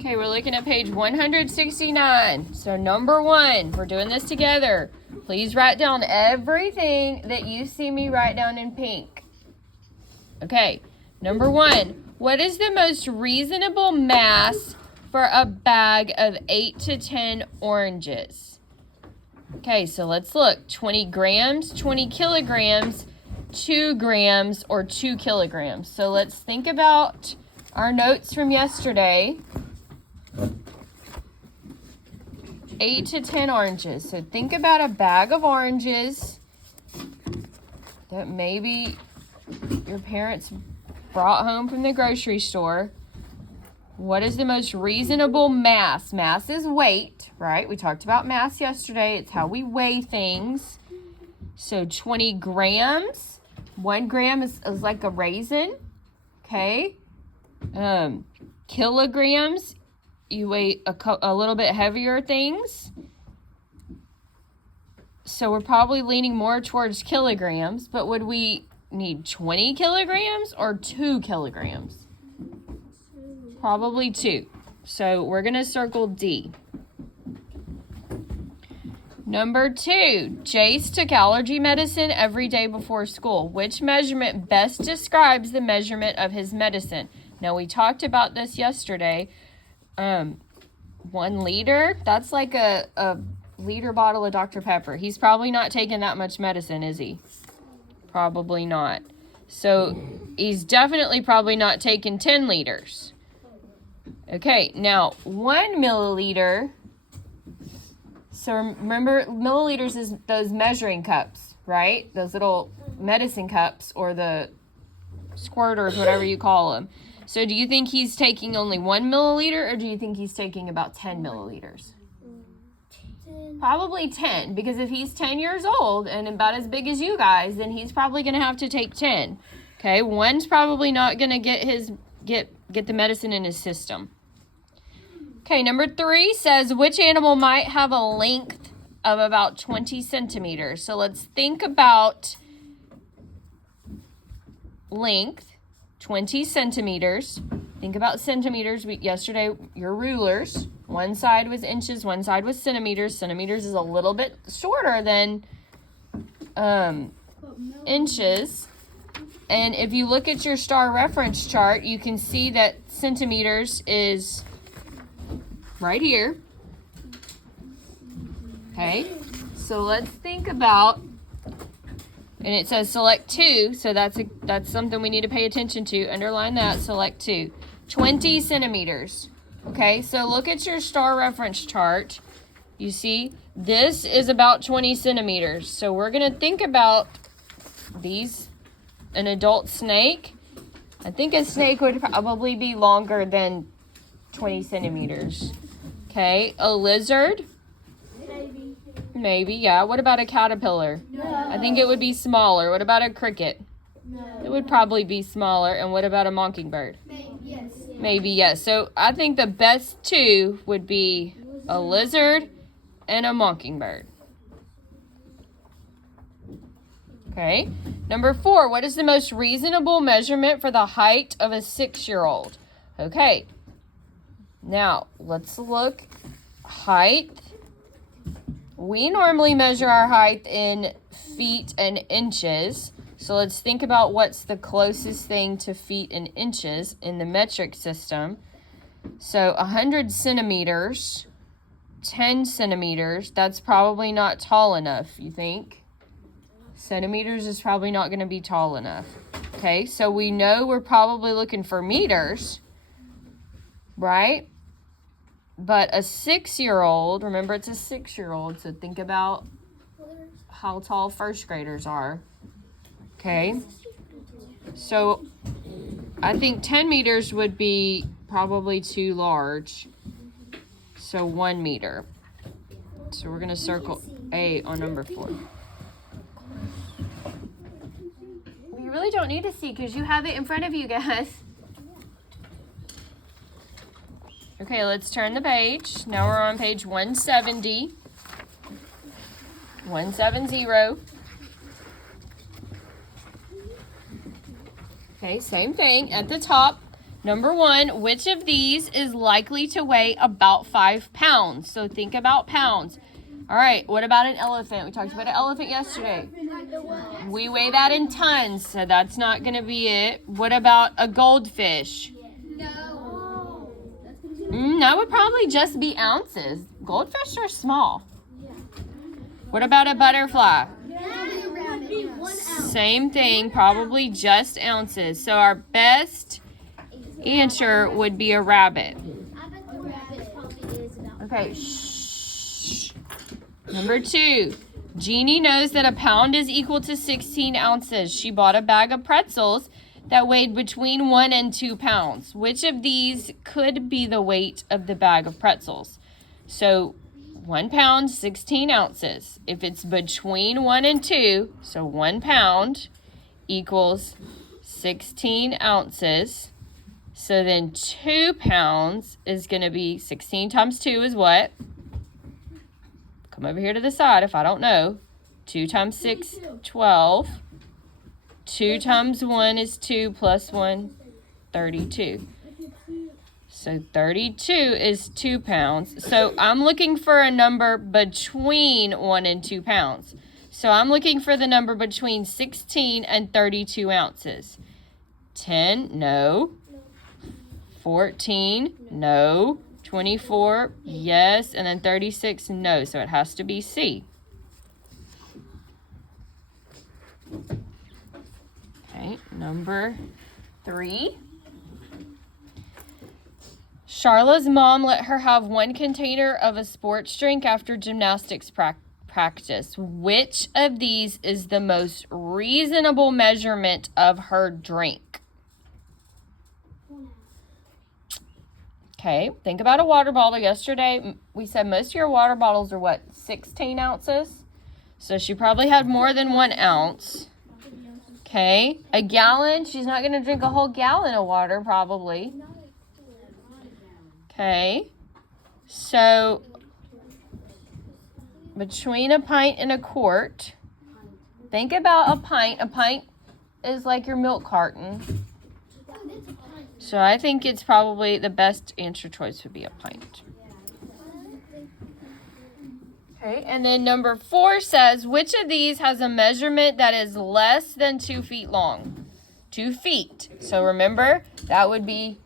Okay, we're looking at page 169. So number 1, we're doing this together. Please write down everything that you see me write down in pink. Okay, number 1, what is the most reasonable mass for a bag of 8 to 10 oranges? Okay, so let's look. 20 grams, 20 kilograms, 2 grams, or 2 kilograms. So let's think about our notes from yesterday. 8 to 10 oranges. So think about a bag of oranges that maybe your parents brought home from the grocery store. What is the most reasonable mass? Mass is weight, right? We talked about mass yesterday. It's how we weigh things. So 20 grams. 1 gram is like a raisin. Okay. Kilograms, you weigh a little bit heavier things. So we're probably leaning more towards kilograms, but would we need 20 kilograms or 2 kilograms? Probably 2. So we're going to circle D. Number 2, Jace took allergy medicine every day before school. Which measurement best describes the measurement of his medicine? Now, we talked about this yesterday. 1 liter, that's like a liter bottle of Dr. Pepper. He's probably not taking that much medicine, is he? Probably not. So he's definitely probably not taking 10 liters. Okay, now 1 milliliter. So remember, milliliters is those measuring cups, right? Those little medicine cups or the squirters, whatever you call them. So do you think he's taking only 1 milliliter or do you think he's taking about 10 milliliters? 10. Probably 10, because if he's 10 years old and about as big as you guys, then he's probably going to have to take 10. Okay, 1's probably not going to get the medicine in his system. Okay, number 3 says, which animal might have a length of about 20 centimeters? So let's think about length. 20 centimeters. Think about centimeters. Yesterday, your rulers. One side was inches, one side was centimeters. Centimeters is a little bit shorter than inches. And if you look at your star reference chart, you can see that centimeters is right here. Okay, so let's think about, and it says select 2, so that's something we need to pay attention to. Underline that, select 2. 20 centimeters. Okay, so look at your star reference chart. You see, this is about 20 centimeters. So we're going to think about an adult snake. I think a snake would probably be longer than 20 centimeters. Okay, a lizard. Maybe, yeah. What about a caterpillar? No. I think it would be smaller. What about a cricket? No. It would probably be smaller. And what about a mockingbird? Yes. Maybe, yes. So I think the best 2 would be a lizard and a mockingbird. Okay. Number 4, what is the most reasonable measurement for the height of a 6-year-old? Okay. Now, let's look. Height. We normally measure our height in feet and inches. So let's think about what's the closest thing to feet and inches in the metric system. So 100 centimeters, 10 centimeters, that's probably not tall enough, you think? Centimeters is probably not going to be tall enough. Okay, so we know we're probably looking for meters, right? But a 6-year-old, remember it's a 6-year-old, so think about how tall first graders are. Okay, so I think 10 meters would be probably too large. So 1 meter. So we're going to circle A on number 4. You really don't need to see because you have it in front of you guys. Okay, let's turn the page. Now we're on page 170. 170. Okay, same thing. At the top, Number 1, which of these is likely to weigh about 5 pounds? So think about pounds. All right, what about an elephant? We talked about an elephant yesterday. We weigh that in tons, so that's not going to be it. What about a goldfish? That would probably just be ounces. Goldfish are small. What about a butterfly? Same thing, probably just ounces. So our best answer would be a rabbit. Okay, shh. Number 2, Jeannie knows that a pound is equal to 16 ounces. She bought a bag of pretzels that weighed between 1 and 2 pounds. Which of these could be the weight of the bag of pretzels? So 1 pound, 16 ounces. If it's between 1 and 2, so 1 pound equals 16 ounces. So then 2 pounds is going to be 16 times 2 is what? Come over here to the side if I don't know. 2 times 6, 12. 2 times 1 is 2 plus 1, 32. So 32 is 2 pounds. So I'm looking for a number between 1 and 2 pounds. So I'm looking for the number between 16 and 32 ounces. 10, no. 14, no. 24, yes. And then 36, no. So it has to be C. Okay, number 3. Charla's mom let her have 1 container of a sports drink after gymnastics practice. Which of these is the most reasonable measurement of her drink? Okay, think about a water bottle. Yesterday, we said most of your water bottles are what, 16 ounces? So she probably had more than 1 ounce. Okay, a gallon. She's not going to drink a whole gallon of water, probably. Okay, so between a pint and a quart, think about a pint. A pint is like your milk carton. So I think it's probably the best answer choice would be a pint. Okay, and then number 4 says, which of these has a measurement that is less than 2 feet long? 2 feet. So remember, that would be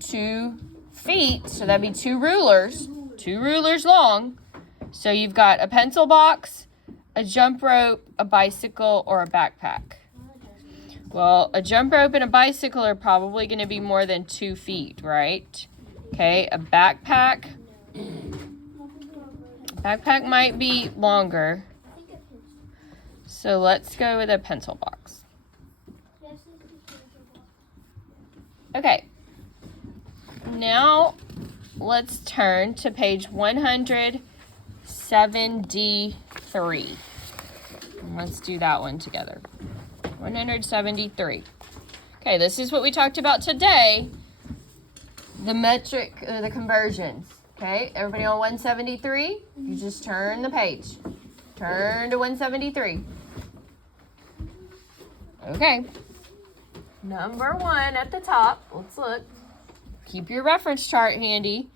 2 feet. So that'd be 2 rulers. 2 rulers long. So you've got a pencil box, a jump rope, a bicycle, or a backpack. Well, a jump rope and a bicycle are probably going to be more than 2 feet, right? Okay, a backpack. Backpack might be longer. So let's go with a pencil box. Okay. Now let's turn to page 173. Let's do that one together. 173. Okay, this is what we talked about today. The metric, the conversions. Okay, everybody on 173? You just turn the page. Turn to 173. Okay. Number 1 at the top. Let's look. Keep your reference chart handy.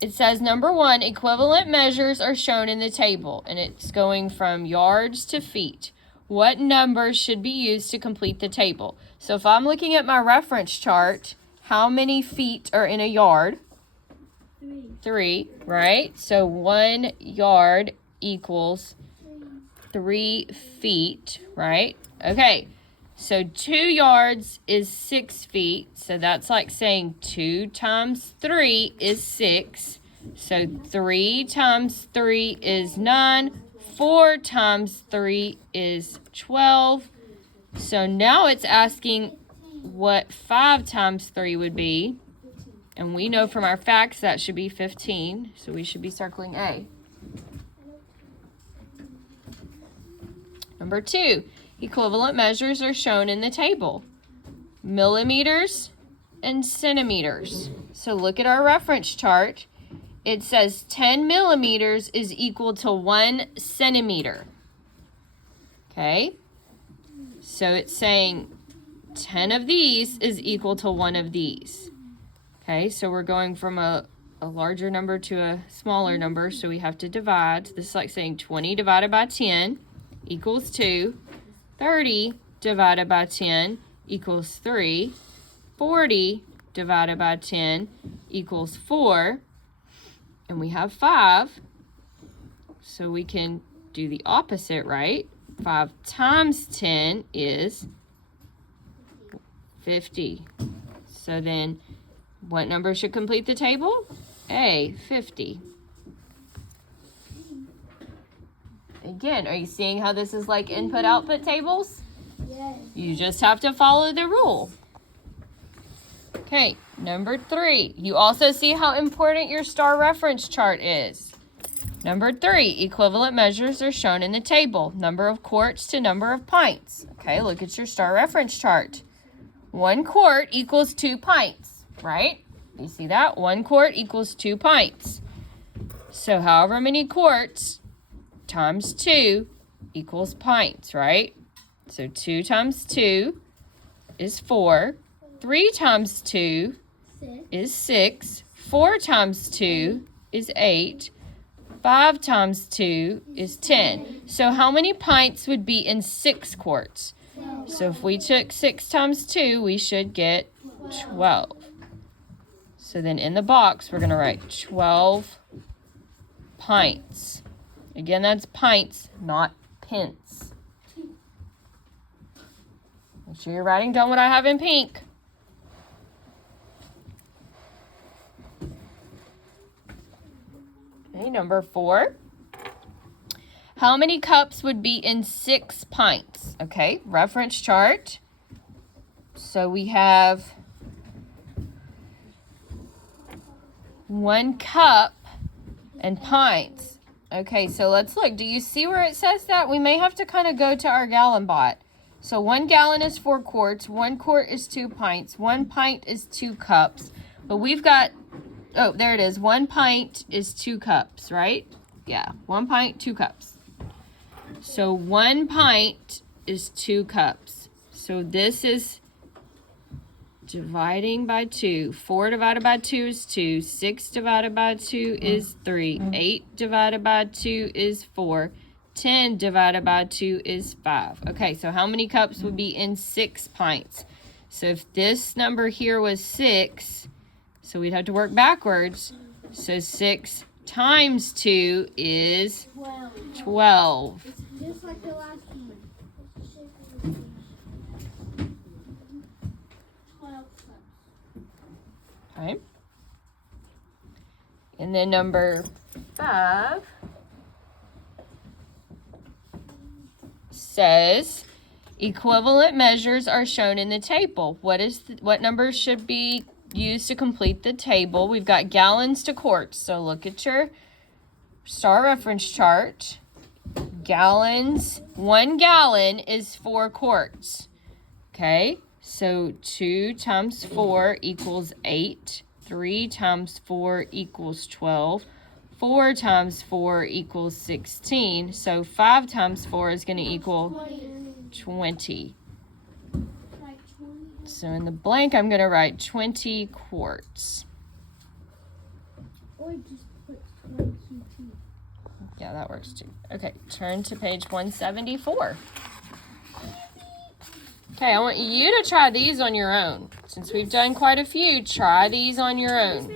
It says number 1, equivalent measures are shown in the table, and it's going from yards to feet. What numbers should be used to complete the table? So if I'm looking at my reference chart, how many feet are in a yard? 3, right? So 1 yard equals 3 feet, right? Okay, so 2 yards is 6 feet. So that's like saying 2 times 3 is 6. So 3 times 3 is 9. 4 times 3 is 12. So now it's asking what 5 times 3 would be. And we know from our facts that should be 15. So we should be circling A. Number 2, equivalent measures are shown in the table. Millimeters and centimeters. So look at our reference chart. It says 10 millimeters is equal to 1 centimeter. Okay? So it's saying 10 of these is equal to 1 of these. Okay, so we're going from a larger number to a smaller number, so we have to divide. This is like saying 20 divided by 10 equals 2. 30 divided by 10 equals 3. 40 divided by 10 equals 4. And we have 5. So we can do the opposite, right? 5 times 10 is 50. So then, what number should complete the table? A, 50. Again, are you seeing how this is like input-output tables? Yes. You just have to follow the rule. Okay, number 3. You also see how important your star reference chart is. Number 3, equivalent measures are shown in the table. Number of quarts to number of pints. Okay, look at your star reference chart. 1 quart equals 2 pints, right? You see that? 1 quart equals 2 pints. So however many quarts times 2 equals pints, right? So 2 times 2 is 4. 3 times 2 is 6. 4 times 2 is 8. 5 times 2 is 10. So how many pints would be in 6 quarts? So if we took 6 times 2, we should get 12. So then in the box, we're going to write 12 pints. Again, that's pints, not pence. Make sure you're writing down what I have in pink. Okay, number 4. How many cups would be in 6 pints? Okay, reference chart. So we have 1 cup and pints. Okay, so let's look. Do you see where it says that? We may have to kind of go to our gallon bot. So 1 gallon is 4 quarts. 1 quart is 2 pints. 1 pint is 2 cups. But we've got, oh, there it is. 1 pint is 2 cups, right? Yeah, 1 pint, 2 cups. So 1 pint is 2 cups. So this is dividing by 2. 4 divided by 2 is 2. 6 divided by 2 is 3. 8 divided by 2 is 4. 10 divided by 2 is 5. Okay, so how many cups would be in 6 pints? So if this number here was 6, so we'd have to work backwards. So 6 times 2 is 12. Just like the last one. 12 cups. Okay. And then number 5 says equivalent measures are shown in the table. What numbers should be used to complete the table? We've got gallons to quarts. So look at your star reference chart. Gallons, 1 gallon is 4 quarts. Okay, so 2 times 4 equals 8. 3 times 4 equals 12. 4 times 4 equals 16. So 5 times 4 is going to equal 20. So in the blank, I'm going to write 20 quarts. Or just put 22. Yeah, that works too. Okay, turn to page 174. Okay, I want you to try these on your own. Since we've done quite a few, try these on your own.